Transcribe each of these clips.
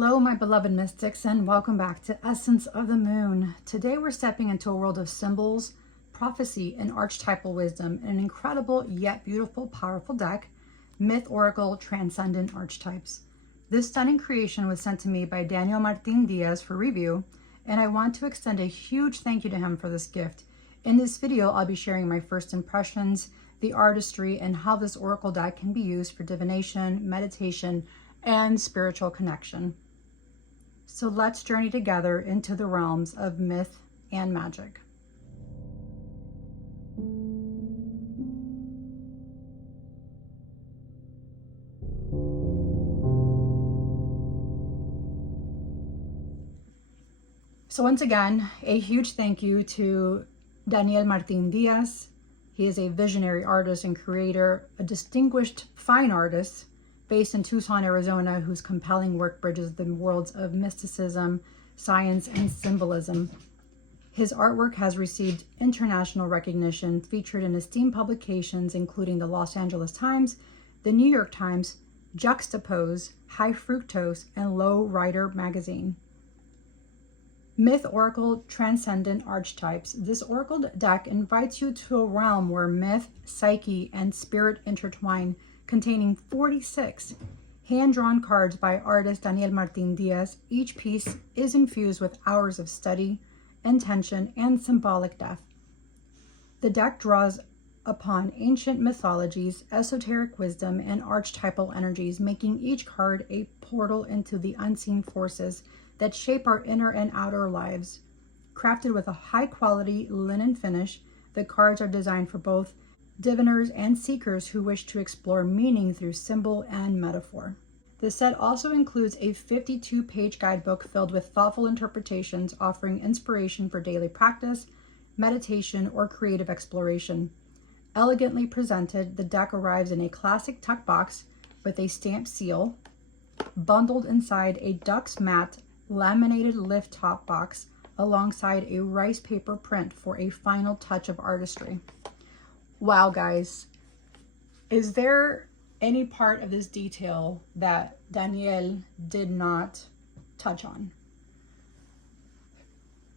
Hello, my beloved mystics, and welcome back to Essence of the Moon. Today we're stepping into a world of symbols, prophecy, and archetypal wisdom in an incredible yet beautiful, powerful deck, Myth Oracle Transcendent Archetypes. This stunning creation was sent to me by Daniel Martin Diaz for review, and I want to extend a huge thank you to him for this gift. In this video, I'll be sharing my first impressions, the artistry, and how this oracle deck can be used for divination, meditation, and spiritual connection. So let's journey together into the realms of myth and magic. So once again, a huge thank you to Daniel Martin Diaz. He is a visionary artist and creator, a distinguished fine artist based in Tucson, Arizona, whose compelling work bridges the worlds of mysticism, science, and symbolism. His artwork has received international recognition, featured in esteemed publications including the Los Angeles Times, the New York Times, Juxtapose, High Fructose, and Low Rider magazine. Myth Oracle Transcendent Archetypes. This oracle deck invites you to a realm where myth, psyche, and spirit intertwine, containing 46 hand-drawn cards by artist Daniel Martin Diaz. Each piece is infused with hours of study, intention, and symbolic depth. The deck draws upon ancient mythologies, esoteric wisdom, and archetypal energies, making each card a portal into the unseen forces that shape our inner and outer lives. Crafted with a high-quality linen finish, the cards are designed for both diviners and seekers who wish to explore meaning through symbol and metaphor. The set also includes a 52-page guidebook filled with thoughtful interpretations, offering inspiration for daily practice, meditation, or creative exploration. Elegantly presented, the deck arrives in a classic tuck box with a stamped seal, bundled inside a duck's mat laminated lift top box alongside a rice paper print for a final touch of artistry. Wow, guys, is there any part of this detail that Daniel did not touch on?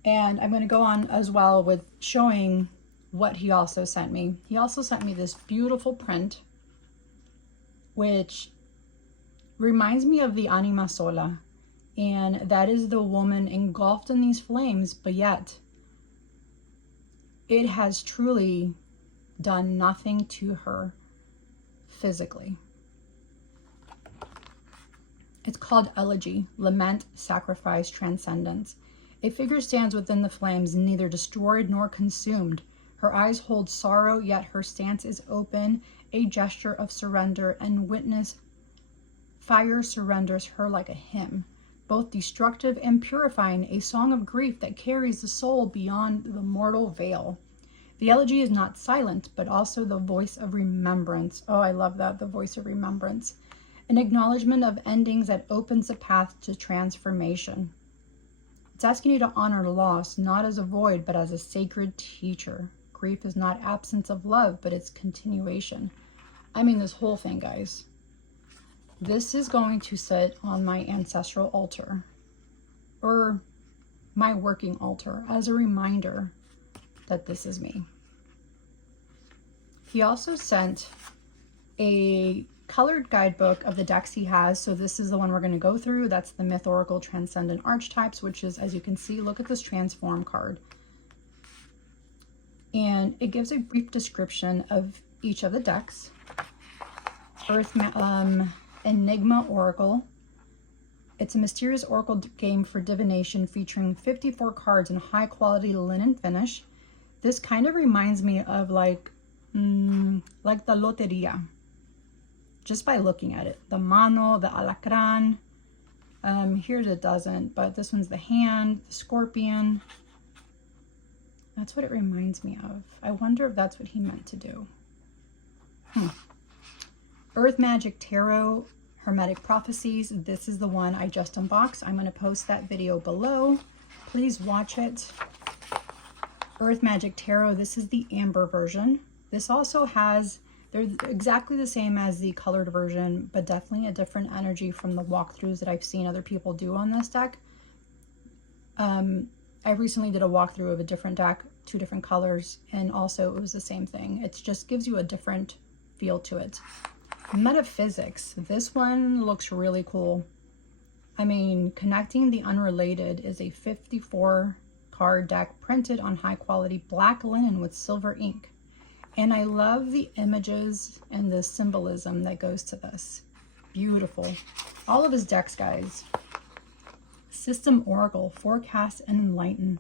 And I'm going to go on as well with showing what he also sent me. He also sent me this beautiful print, which reminds me of the Anima Sola, and that is the woman engulfed in these flames, but yet it has truly done nothing to her physically. It's called Elegy, Lament, Sacrifice, Transcendence. A figure stands within the flames, neither destroyed nor consumed. Her eyes hold sorrow, yet her stance is open, a gesture of surrender, and witness fire surrenders her like a hymn, both destructive and purifying, a song of grief that carries the soul beyond the mortal veil. The elegy is not silent, but also the voice of remembrance. Oh, I love that, the voice of remembrance. An acknowledgement of endings that opens the path to transformation. It's asking you to honor loss, not as a void, but as a sacred teacher. Grief is not absence of love, but it's continuation. I mean, this whole thing, guys. This is going to sit on my ancestral altar, or my working altar, as a reminder that this is me. He also sent a colored guidebook of the decks he has. So this is the one we're going to go through. That's the Myth Oracle Transcendent Archetypes, which is, as you can see, look at this transform card. And it gives a brief description of each of the decks. Enigma Oracle. It's a mysterious oracle game for divination featuring 54 cards in high quality linen finish. This kind of reminds me of like the Loteria, just by looking at it. The Mano, the Alacran. Here's it doesn't, but this one's the Hand, the Scorpion. That's what it reminds me of. I wonder if that's what he meant to do. Earth Magic Tarot, Hermetic Prophecies. This is the one I just unboxed. I'm going to post that video below. Please watch it. Earth Magic Tarot, this is the amber version. This also has They're exactly the same as the colored version, but definitely a different energy from the walkthroughs that I've seen other people do on this deck. I recently did a walkthrough of a different deck, 2 different colors, and also it was the same thing. It just gives you a different feel to it. Metaphysics. This one looks really cool. I mean, Connecting the Unrelated is a 54 card deck printed on high quality black linen with silver ink. And I love the images and the symbolism that goes to this. Beautiful. All of his decks, guys. System Oracle, Forecast and Enlighten.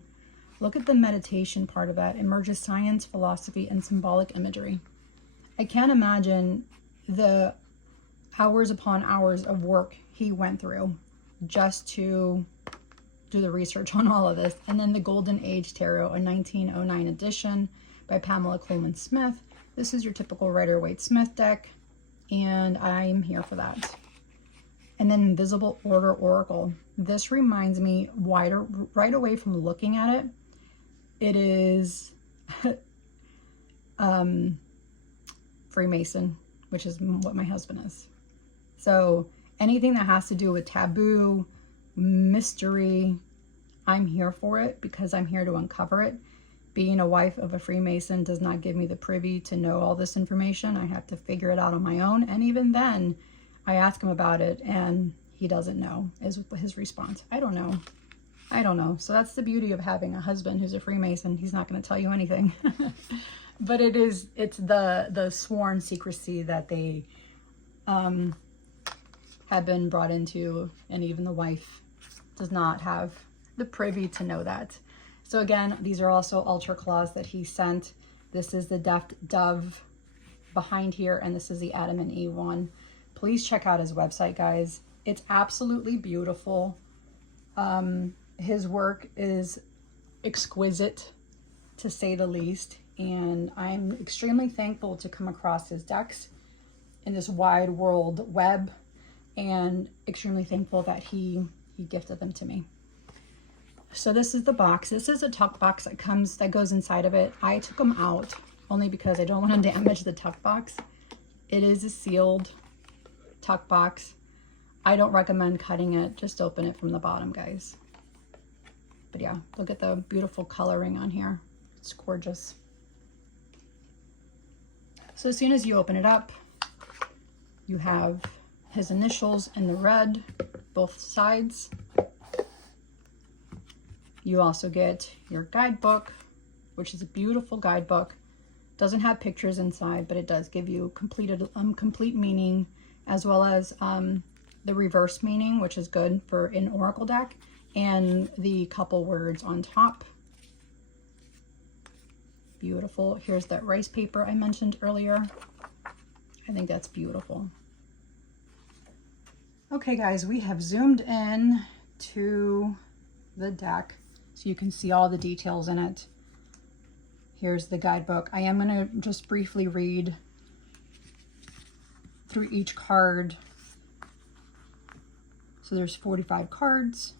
Look at the meditation part of that. It merges science, philosophy, and symbolic imagery. I can't imagine the hours upon hours of work he went through just to do the research on all of this. And then the Golden Age Tarot, a 1909 edition by Pamela Coleman Smith. This is your typical Rider-Waite-Smith deck, and I'm here for that. And then Invisible Order Oracle. This reminds me right away from looking at it. It is Freemason, which is what my husband is. So anything that has to do with taboo, mystery, I'm here for it because I'm here to uncover it. Being a wife of a Freemason does not give me the privy to know all this information. I have to figure it out on my own. And even then, I ask him about it and he doesn't know, is his response. I don't know. I don't know. So that's the beauty of having a husband who's a Freemason. He's not going to tell you anything. But it's the sworn secrecy that they have been brought into, and even the wife does not have the privy to know that. So again, these are also Ultra Claws that he sent. This is the Deft Dove behind here, and this is the Adam and Eve one. Please check out his website, guys. It's absolutely beautiful. His work is exquisite, to say the least, and I'm extremely thankful to come across his decks in this wide world web, and extremely thankful that he gifted them to me. So this is the box. This is a tuck box that goes inside of it. I took them out only because I don't want to damage the tuck box. It is a sealed tuck box. I don't recommend cutting it. Just open it from the bottom, guys. But yeah, look at the beautiful coloring on here. It's gorgeous. So as soon as you open it up, you have his initials in the red, both sides. You also get your guidebook, which is a beautiful guidebook. Doesn't have pictures inside, but it does give you complete meaning, as well as the reverse meaning, which is good for an oracle deck, and the couple words on top. Beautiful. Here's that rice paper I mentioned earlier. I think that's beautiful. Okay, guys, we have zoomed in to the deck so you can see all the details in it. Here's the guidebook. I am going to just briefly read through each card. So there's 45 cards.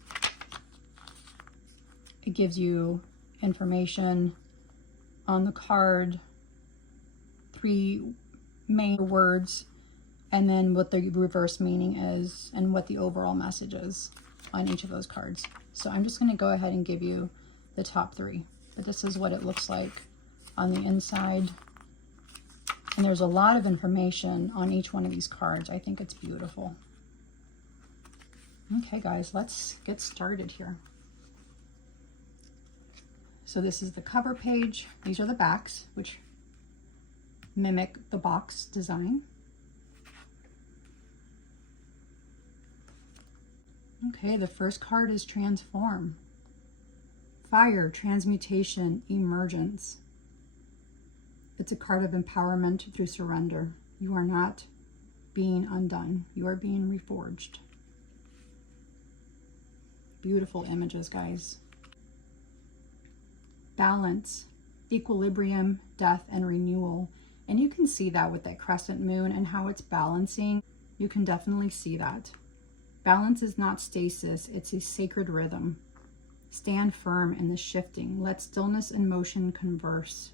It gives you information on the card, 3 main words, and then what the reverse meaning is and what the overall message is on each of those cards. So I'm just going to go ahead and give you the top 3. But this is what it looks like on the inside. And there's a lot of information on each one of these cards. I think it's beautiful. Okay, guys, let's get started here. So this is the cover page. These are the backs, which mimic the box design. Okay, the first card is Transform. Fire, transmutation, emergence. It's a card of empowerment through surrender. You are not being undone. You are being reforged. Beautiful images, guys. Balance, equilibrium, death, and renewal. And you can see that with that crescent moon and how it's balancing. You can definitely see that. Balance is not stasis, it's a sacred rhythm. Stand firm in the shifting. Let stillness and motion converse.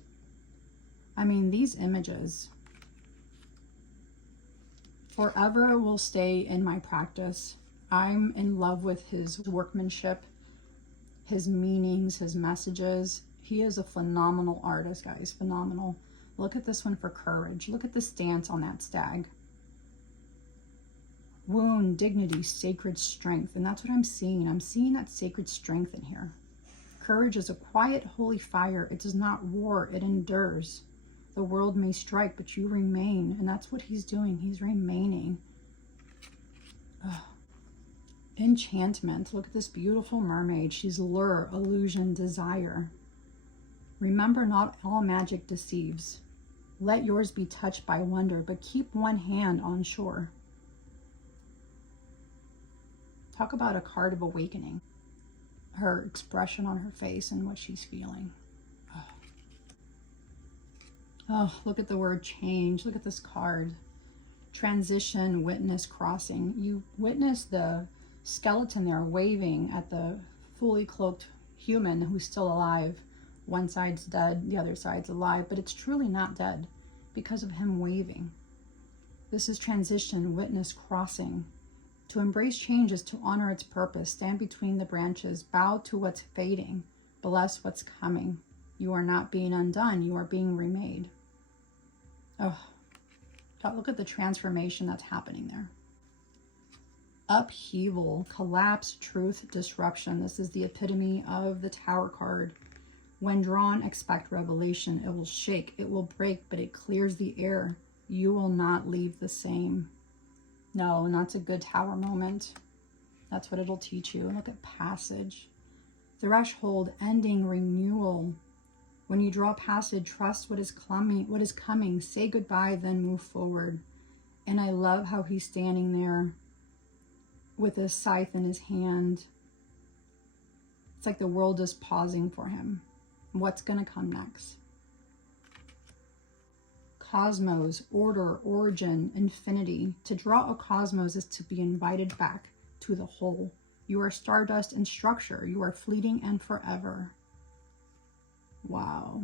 I mean, these images, forever will stay in my practice. I'm in love with his workmanship, his meanings, his messages. He is a phenomenal artist, guys, phenomenal. Look at this one for courage. Look at the stance on that stag. Wound, dignity, sacred strength. And that's what I'm seeing. I'm seeing that sacred strength in here. Courage is a quiet, holy fire. It does not war, it endures. The world may strike, but you remain. And that's what he's doing. He's remaining. Ugh. Enchantment. Look at this beautiful mermaid. She's lure, illusion, desire. Remember, not all magic deceives. Let yours be touched by wonder, but keep one hand on shore. Talk about a card of awakening. Her expression on her face and what she's feeling. Oh, look at the word change. Look at this card. Transition, witness, crossing. You witness the skeleton there waving at the fully cloaked human who's still alive. One side's dead, the other side's alive, but it's truly not dead because of him waving. This is transition, witness, crossing. To embrace change is to honor its purpose, stand between the branches, bow to what's fading, bless what's coming. You are not being undone, you are being remade. Oh, look at the transformation that's happening there. Upheaval, collapse, truth, disruption. This is the epitome of the Tower card. When drawn, expect revelation. It will shake, it will break, but it clears the air. You will not leave the same. No, and that's a good Tower moment. That's what it'll teach you. Look at passage. Threshold, ending, renewal. When you draw passage, trust what is coming. Say goodbye, then move forward. And I love how he's standing there with a scythe in his hand. It's like the world is pausing for him. What's going to come next? Cosmos, order, origin, infinity. To draw a cosmos is to be invited back to the whole. You are stardust and structure. You are fleeting and forever. Wow.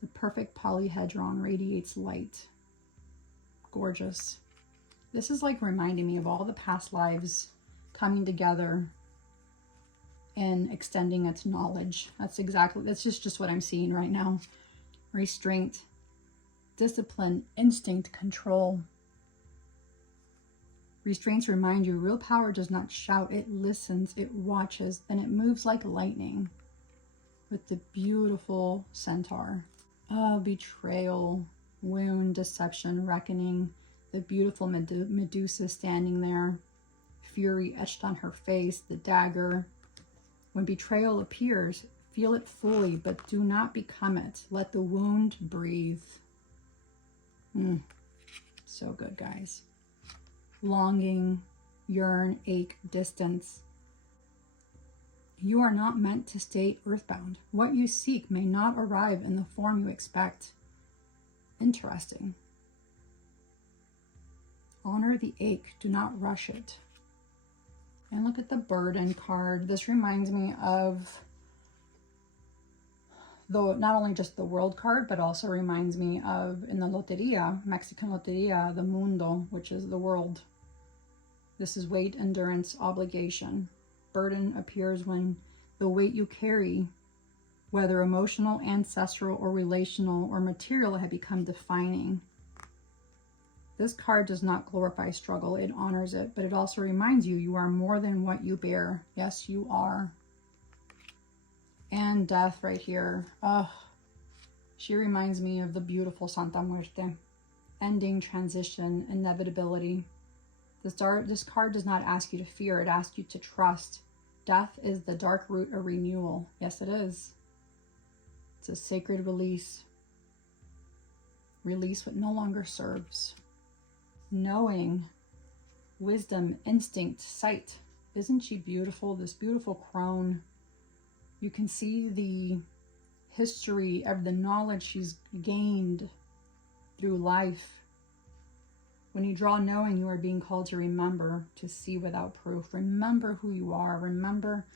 The perfect polyhedron radiates light. Gorgeous. This is like reminding me of all the past lives coming together and extending its knowledge. That's just what I'm seeing right now. Restraint, discipline, instinct, control. Restraints remind you real power does not shout, it listens, it watches, and it moves like lightning. With the beautiful centaur. Oh, betrayal, wound, deception, reckoning. The beautiful Medusa standing there. Fury etched on her face, the dagger. When betrayal appears, feel it fully, but do not become it. Let the wound breathe. So good, guys. Longing, yearn, ache, distance. You are not meant to stay earthbound. What you seek may not arrive in the form you expect. Interesting. Honor the ache. Do not rush it. And look at the burden card. This reminds me of not only just the world card, but also reminds me of, in the Loteria, Mexican Loteria, the Mundo, which is the world. This is weight, endurance, obligation. Burden appears when the weight you carry, whether emotional, ancestral, or relational, or material, have become defining. This card does not glorify struggle, it honors it, but it also reminds you you are more than what you bear. Yes, you are. And death right here. Oh, she reminds me of the beautiful Santa Muerte. Ending, transition, inevitability. This card does not ask you to fear, it asks you to trust. Death is the dark root of renewal. Yes, it is. It's a sacred release. Release what no longer serves. Knowing, wisdom, instinct, sight. Isn't she beautiful? This beautiful crone. You can see the history of the knowledge she's gained through life. When you draw knowing, you are being called to remember, to see without proof. Remember who you are. Remember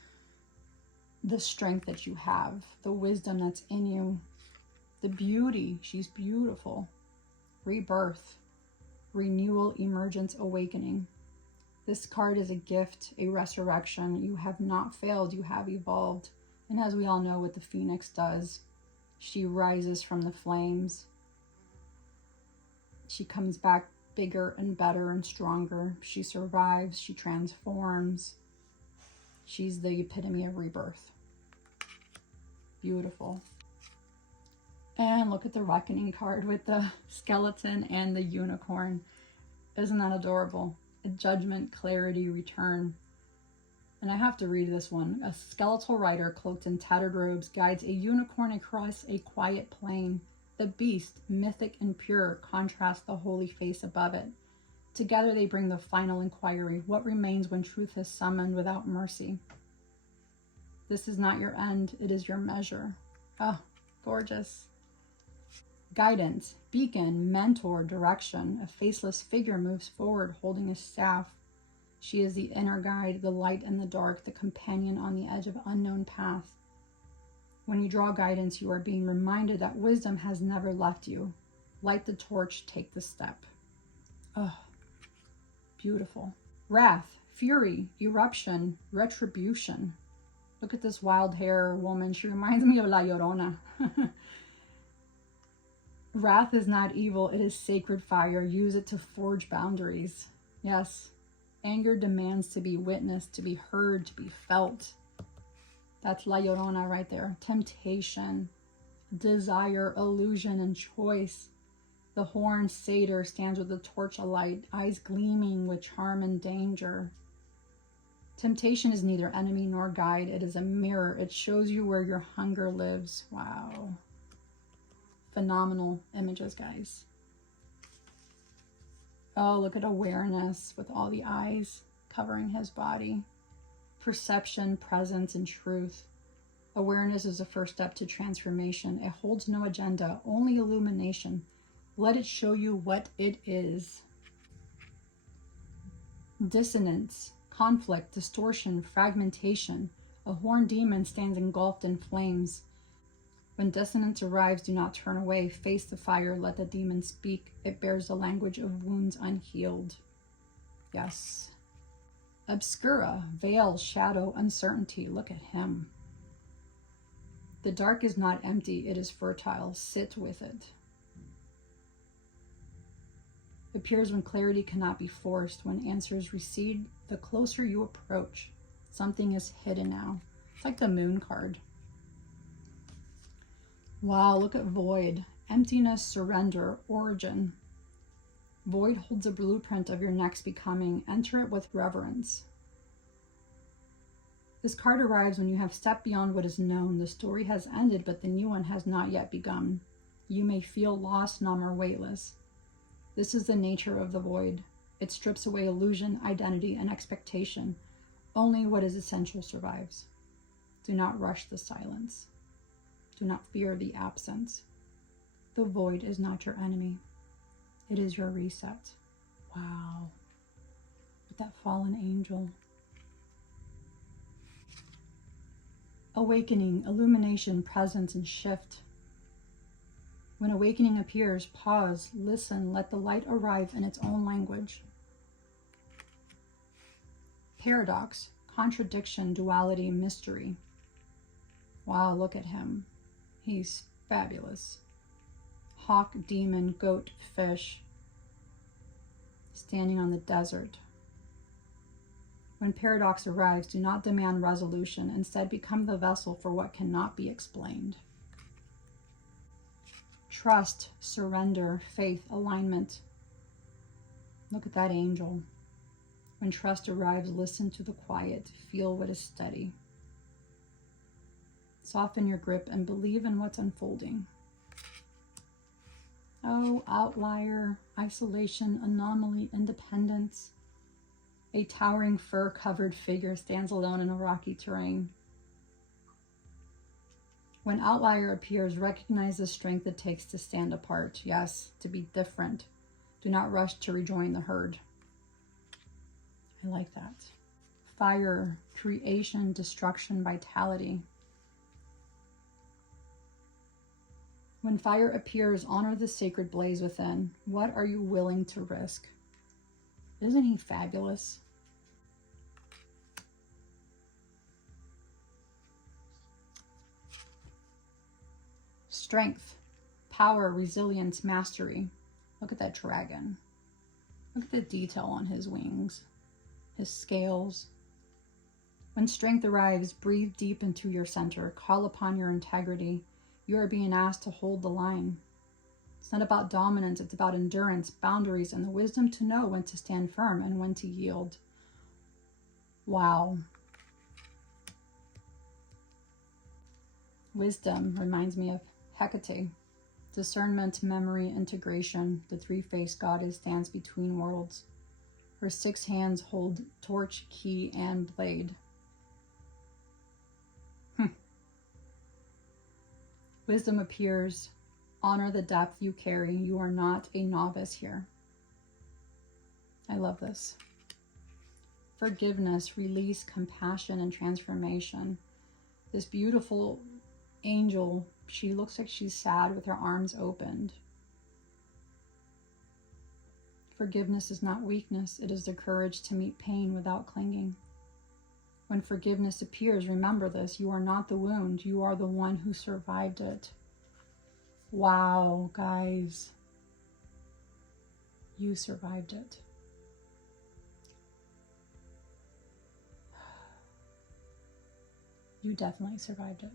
the strength that you have, the wisdom that's in you, the beauty. She's beautiful. Rebirth. renewal, emergence, awakening. This card is a gift, a resurrection. You have not failed, you have evolved. And as we all know what the phoenix does, she rises from the flames. She comes back bigger and better and stronger. She survives, she transforms. She's the epitome of rebirth. Beautiful. And look at the reckoning card with the skeleton and the unicorn. Isn't that adorable? A judgment, clarity, return. And I have to read this one. A skeletal rider cloaked in tattered robes guides a unicorn across a quiet plain. The beast, mythic and pure, contrasts the holy face above it. Together they bring the final inquiry. What remains when truth is summoned without mercy? This is not your end, it is your measure. Oh, gorgeous. Guidance, beacon, mentor, direction. A faceless figure moves forward holding a staff. She is the inner guide, the light and the dark, the companion on the edge of unknown path. When you draw guidance, you are being reminded that wisdom has never left you. Light the torch, take the step. Oh, beautiful. Wrath, fury, eruption, retribution. Look at this wild hair woman. She reminds me of La Llorona. Wrath is not evil, it is sacred fire. Use it to forge boundaries. Yes, anger demands to be witnessed, to be heard, to be felt. That's La Llorona right there. Temptation, desire, illusion, and choice. The horned satyr stands with the torch alight, eyes gleaming with charm and danger. Temptation is neither enemy nor guide. It is a mirror. It shows you where your hunger lives. Wow. Phenomenal images, guys. Oh, look at awareness with all the eyes covering his body. Perception, presence, and truth. Awareness is the first step to transformation. It holds no agenda, only illumination. Let it show you what it is. Dissonance, conflict, distortion, fragmentation. A horned demon stands engulfed in flames. When dissonance arrives, do not turn away. Face the fire, let the demon speak. It bears the language of wounds unhealed. Yes. Obscura, veil, shadow, uncertainty. Look at him. The dark is not empty, it is fertile. Sit with it. Appears when clarity cannot be forced. When answers recede, the closer you approach. Something is hidden now. It's like the moon card. Wow, look at void. Emptiness, surrender, origin. Void holds a blueprint of your next becoming. Enter it with reverence. This card arrives when you have stepped beyond what is known. The story has ended, but the new one has not yet begun. You may feel lost, numb, or weightless. This is the nature of the void. It strips away illusion, identity, and expectation. Only what is essential survives. Do not rush the silence. Do not fear the absence. The void is not your enemy. It is your reset. Wow. With that fallen angel. Awakening, illumination, presence, and shift. When awakening appears, pause, listen, let the light arrive in its own language. Paradox, contradiction, duality, mystery. Wow, look at him. He's fabulous. Hawk, demon, goat, fish. Standing on the desert. When paradox arrives, do not demand resolution. Instead, become the vessel for what cannot be explained. Trust, surrender, faith, alignment. Look at that angel. When trust arrives, listen to the quiet. Feel what is steady. Soften your grip and believe in what's unfolding. Oh, outlier, isolation, anomaly, independence. A towering fur-covered figure stands alone in a rocky terrain. When outlier appears, recognize the strength it takes to stand apart. Yes, to be different. Do not rush to rejoin the herd. I like that. Fire, creation, destruction, vitality. When fire appears, honor the sacred blaze within. What are you willing to risk? Isn't he fabulous? Strength, power, resilience, mastery. Look at that dragon. Look at the detail on his wings, his scales. When strength arrives, breathe deep into your center. Call upon your integrity. You are being asked to hold the line. It's not about dominance, it's about endurance, boundaries, and the wisdom to know when to stand firm and when to yield. Wow. Wisdom reminds me of Hecate. Discernment, memory, integration. The three-faced goddess stands between worlds. Her 6 hands hold torch, key, and blade. Wisdom appears. Honor the depth you carry. You are not a novice here. I love this. Forgiveness, release, compassion, and transformation. This beautiful angel, she looks like she's sad with her arms opened. Forgiveness is not weakness. It is the courage to meet pain without clinging. When forgiveness appears, remember this. You are not the wound. You are the one who survived it. Wow, guys. You survived it. You definitely survived it.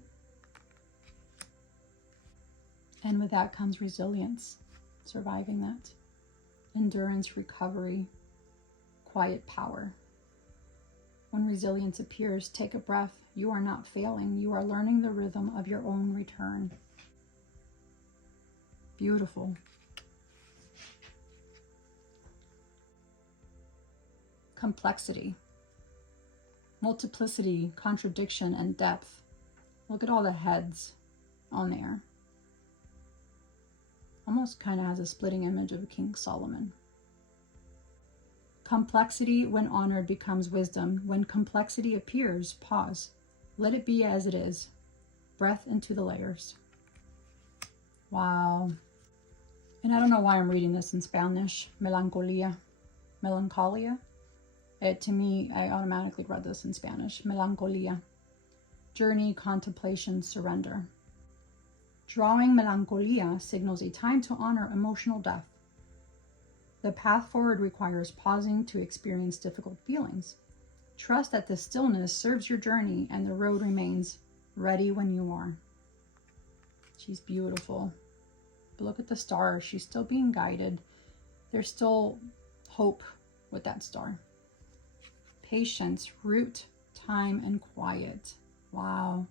And with that comes resilience, surviving that. Endurance, recovery, quiet power. When resilience appears, take a breath. You are not failing. You are learning the rhythm of your own return. Beautiful. Complexity, multiplicity, contradiction, and depth. Look at all the heads on there. Almost kind of has a splitting image of King Solomon. Complexity, when honored, becomes wisdom. When complexity appears, pause. Let it be as it is. Breath into the layers. Wow. And I don't know why I'm reading this in Spanish. Melancolia. Melancholia. To me, I automatically read this in Spanish. Melancolia. Journey, contemplation, surrender. Drawing melancholia signals a time to honor emotional death. The path forward requires pausing to experience difficult feelings. Trust that the stillness serves your journey and the road remains ready when you are. She's beautiful. But look at the star. She's still being guided. There's still hope with that star. Patience, root, time, and quiet. Wow.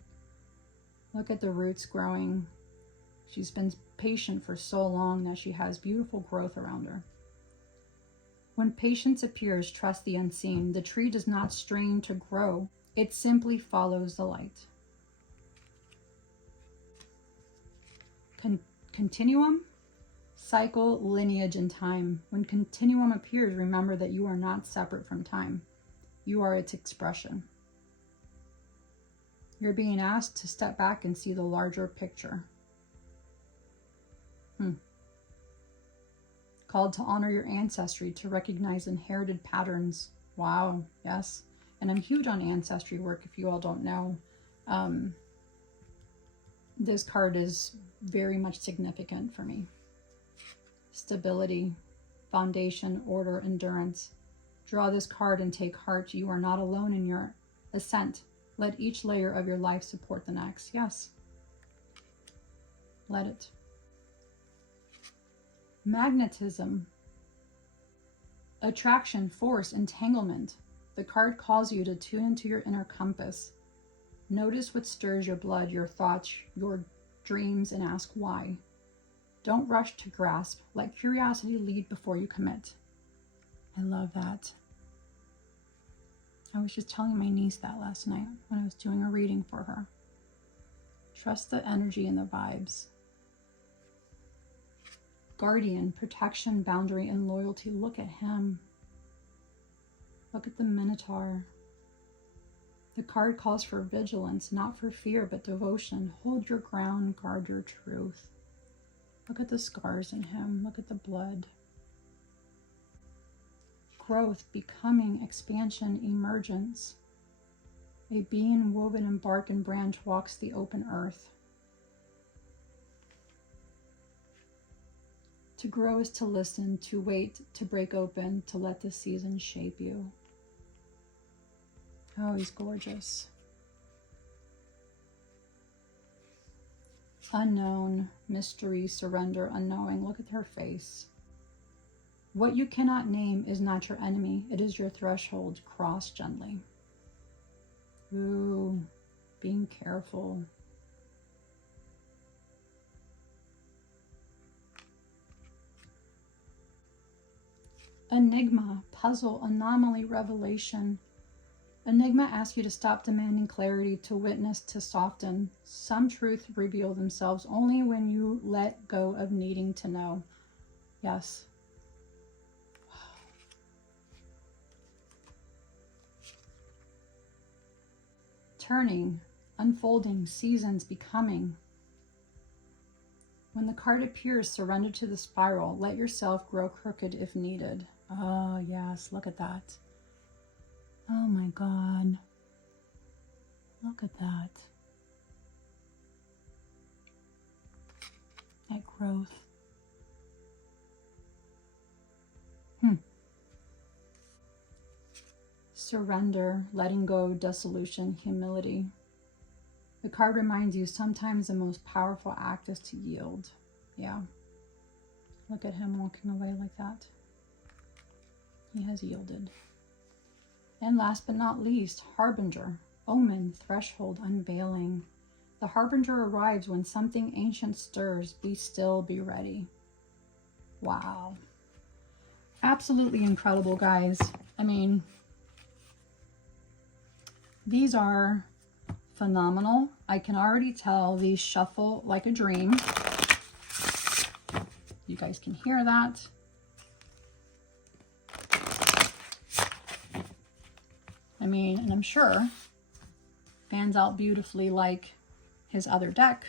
Look at the roots growing. She's been patient for so long that she has beautiful growth around her. When patience appears, trust the unseen. The tree does not strain to grow. It simply follows the light. Continuum, cycle, lineage, and time. When continuum appears, remember that you are not separate from time. You are its expression. You're being asked to step back and see the larger picture. Called to honor your ancestry, to recognize inherited patterns. Wow, yes. And I'm huge on ancestry work, if you all don't know. This card is very much significant for me. Stability, foundation, order, endurance. Draw this card and take heart. You are not alone in your ascent. Let each layer of your life support the next. Yes. Let it. Magnetism. Attraction, force, entanglement. The card calls you to tune into your inner compass. Notice what stirs your blood, your thoughts, your dreams, and ask why. Don't rush to grasp. Let curiosity lead before you commit. I love that. I was just telling my niece that last night when I was doing a reading for her. Trust the energy and the vibes. Guardian, protection, boundary, and loyalty. Look at him. Look at the Minotaur. The card calls for vigilance, not for fear, but devotion. Hold your ground, guard your truth. Look at the scars in him. Look at the blood. Growth, becoming, expansion, emergence. A being woven in bark and branch walks the open earth. To grow is to listen, to wait, to break open, to let the season shape you. Oh, he's gorgeous. Unknown, mystery, surrender, unknowing. Look at her face. What you cannot name is not your enemy. It is your threshold. Cross gently. Ooh, being careful. Enigma, puzzle, anomaly, revelation. Enigma asks you to stop demanding clarity, to witness, to soften. Some truths reveal themselves only when you let go of needing to know. Yes. Turning, unfolding, seasons, becoming. When the card appears, surrender to the spiral. Let yourself grow crooked if needed. Oh, yes, look at that. Oh my God. Look at that. That growth. Surrender, letting go, dissolution, humility. The card reminds you sometimes the most powerful act is to yield. Yeah. Look at him walking away like that. He has yielded. And last but not least, harbinger, omen, threshold, unveiling. The harbinger arrives when something ancient stirs. Be still, be ready. Wow. Absolutely incredible, guys. I mean, these are phenomenal. I can already tell these shuffle like a dream. You guys can hear that. I mean, and I'm sure fans out beautifully like his other deck.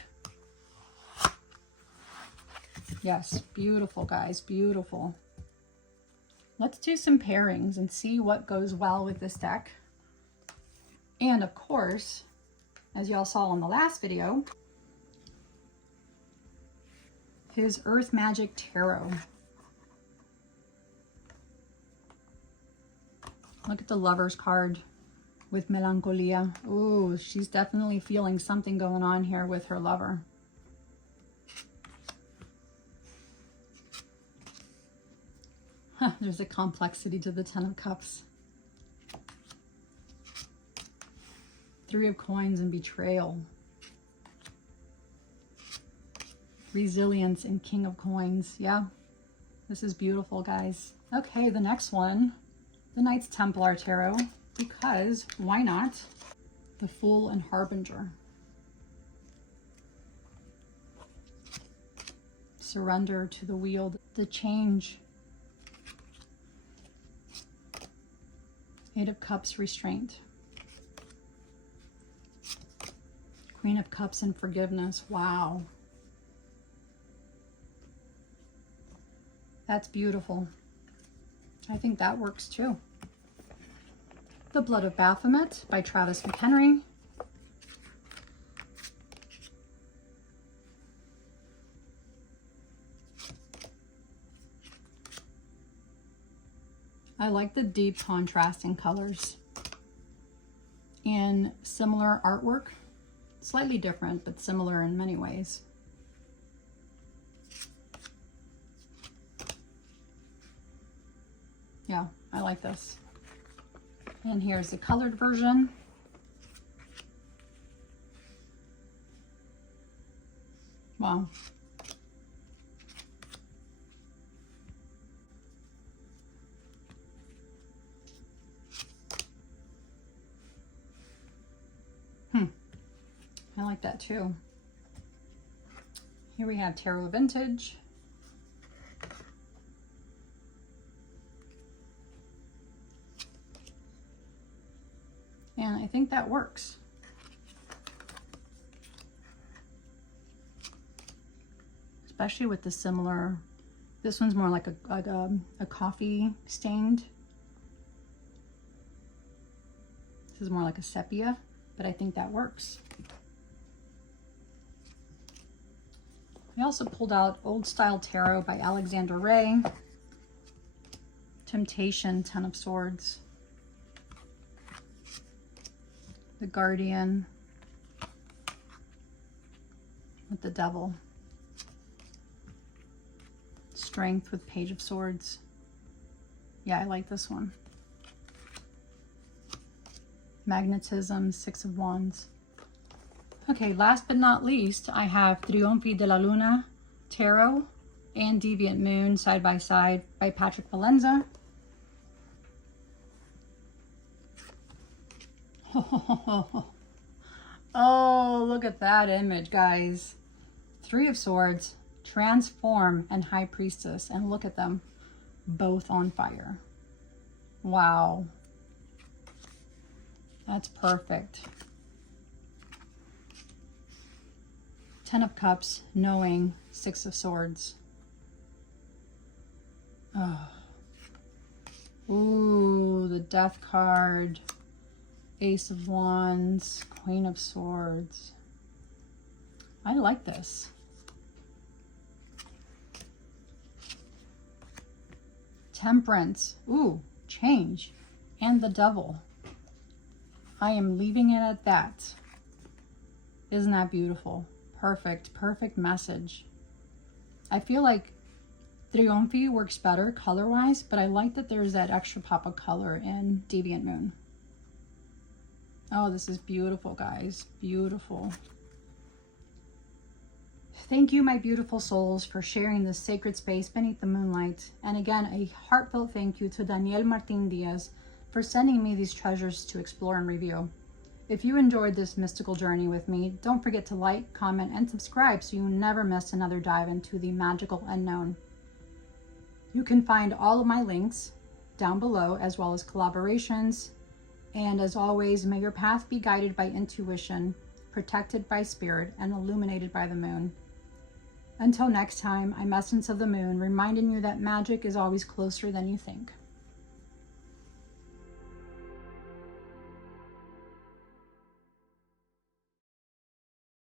Yes, beautiful, guys, beautiful. Let's do some pairings and see what goes well with this deck. And of course, as y'all saw in the last video, his Earth Magic Tarot. Look at the Lover's card with Melancholia. Ooh, she's definitely feeling something going on here with her lover. There's a complexity to the Ten of Cups. Three of Coins and betrayal. Resilience and King of Coins. Yeah, this is beautiful, guys. Okay, the next one, the Knights Templar Tarot, because why not? The Fool and Harbinger. Surrender to the wheel, the change. Eight of Cups, restraint. Queen of Cups and forgiveness. Wow. That's beautiful. I think that works too. The Blood of Baphomet by Travis McHenry. I like the deep contrasting colors and similar artwork. Slightly different, but similar in many ways. Yeah, I like this. And here's the colored version. Wow. I like that too. Here we have Tarot Vintage. And I think that works. It's especially with the similar, this one's more like a coffee stained. This is more like a sepia, but I think that works. We also pulled out Old Style Tarot by Alexander Ray. Temptation, Ten of Swords. The Guardian with the Devil. Strength with Page of Swords. Yeah, I like this one. Magnetism, Six of Wands. Okay, last but not least, I have Trionfi de la Luna Tarot and Deviant Moon side by side by Patrick Valenza. Oh, look at that image, guys. Three of Swords, Transform, and High Priestess. And look at them, both on fire. Wow. That's perfect. Ten of Cups, Knowing, Six of Swords. Oh. Ooh, the Death card. Ace of Wands, Queen of Swords. I like this. Temperance. Ooh, Change. And the Devil. I am leaving it at that. Isn't that beautiful? Perfect, perfect message. I feel like Trionfi works better color-wise, but I like that there's that extra pop of color in Deviant Moon. Oh, this is beautiful, guys. Beautiful. Thank you, my beautiful souls, for sharing this sacred space beneath the moonlight. And again, a heartfelt thank you to Daniel Martin Diaz for sending me these treasures to explore and review. If you enjoyed this mystical journey with me, don't forget to like, comment, and subscribe so you never miss another dive into the magical unknown. You can find all of my links down below, as well as collaborations. And as always, may your path be guided by intuition, protected by spirit, and illuminated by the moon. Until next time, I'm Essence of the Moon, reminding you that magic is always closer than you think.